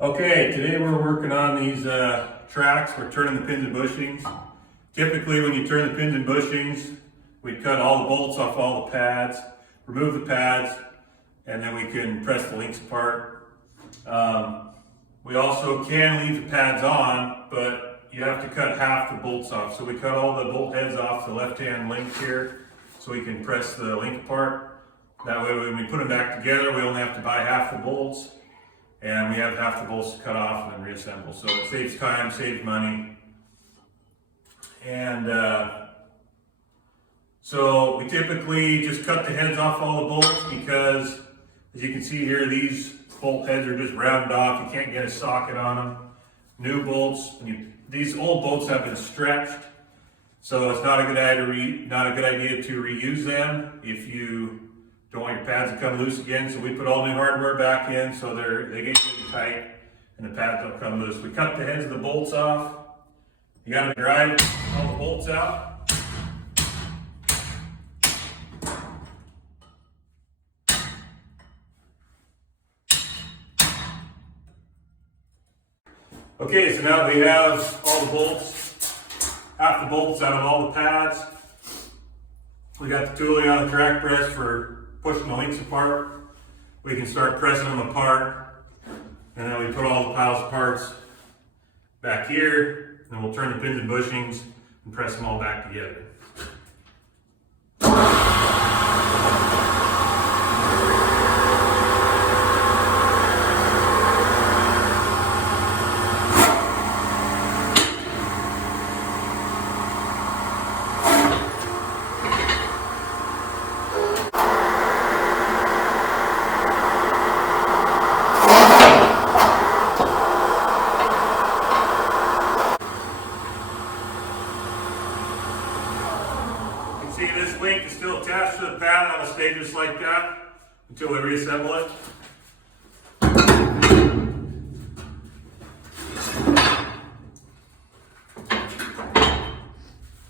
Okay, today we're working on these tracks. We're turning the pins and bushings. Typically when you turn the pins and bushings, we cut all the bolts off all the pads, remove the pads, and then we can press the links apart. We also can leave the pads on, but you have to cut half the bolts off. So we cut all the bolt heads off the left-hand link here so we can press the link apart. That way when we put them back together, we only have to buy half the bolts. And we have half the bolts to cut off and then reassemble. So it saves time, saves money. And so we typically just cut the heads off all the bolts because, as you can see here, these bolt heads are just rounded off. You can't get a socket on them. New bolts, these old bolts have been stretched. So it's not a good idea to reuse them if you don't want your pads to come loose again. So we put all new hardware back in so they get really tight and the pads don't come loose. We cut the heads of the bolts off. You got to drive all the bolts out. Okay, so now we have all the bolts, half the bolts out of all the pads. We got the tooling on the track press for pushing the links apart. We can start pressing them apart, and then we put all the piles of parts back here, and then we'll turn the pins and bushings and press them all back together. See, this link is still attached to the pad. I'm going to stay just like that until we reassemble it.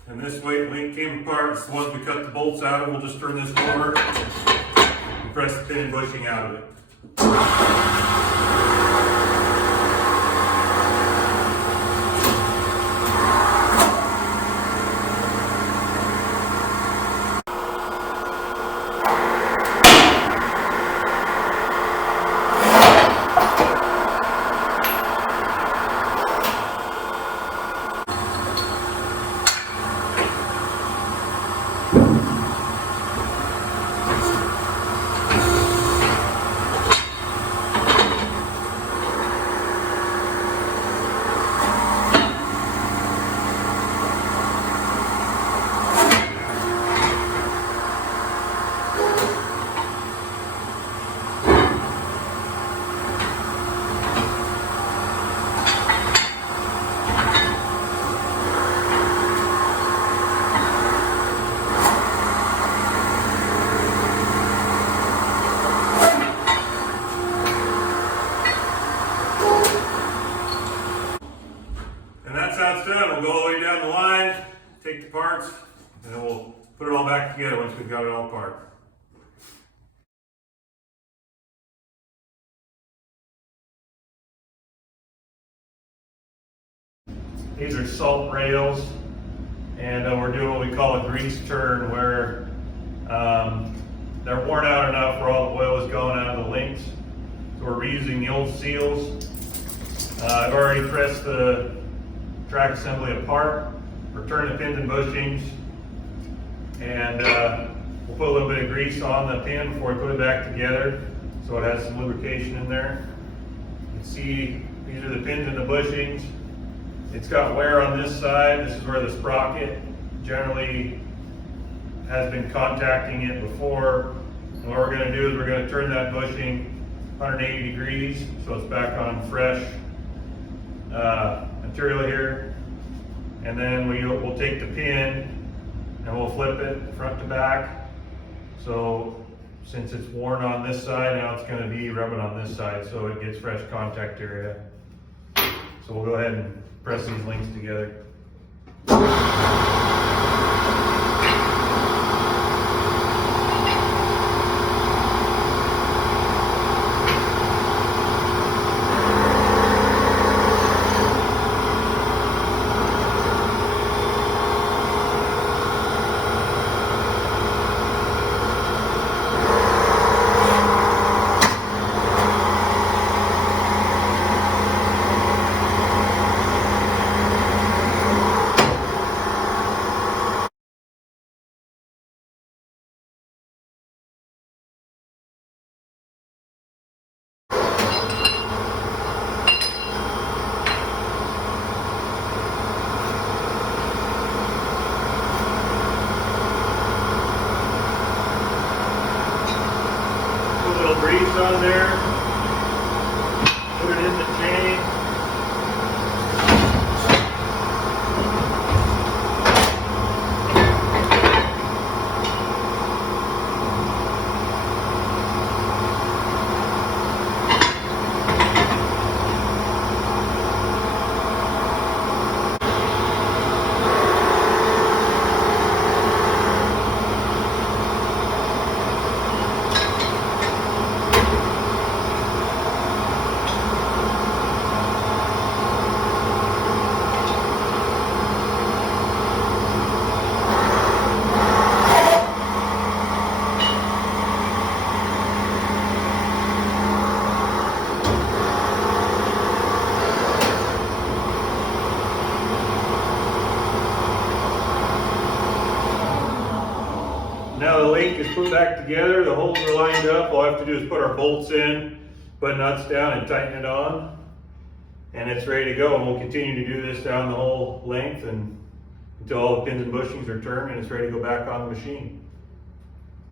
And this link came apart. It's the ones we cut the bolts out of. We'll just turn this over and press the pin and bushing out of it. That's done. We'll go all the way down the line, take the parts, and then we'll put it all back together once we've got it all apart. These are salt rails, and we're doing what we call a grease turn, where they're worn out enough where all the oil is going out of the links. So we're reusing the old seals. I've already pressed the track assembly apart. We're turning the pins and bushings, and we'll put a little bit of grease on the pin before we put it back together so it has some lubrication in there. You can see these are the pins and the bushings. It's got wear on this side. This is where the sprocket generally has been contacting it before. And what we're going to do is we're going to turn that bushing 180 degrees so it's back on fresh material here, and then we'll take the pin and we'll flip it front to back. So since it's worn on this side, now it's going to be rubbing on this side so it gets fresh contact area. So we'll go ahead and press these links together. is put back together, the holes are lined up. All I have to do is put our bolts in, put nuts down and tighten it on. And it's ready to go, and we'll continue to do this down the whole length and until all the pins and bushings are turned and it's ready to go back on the machine.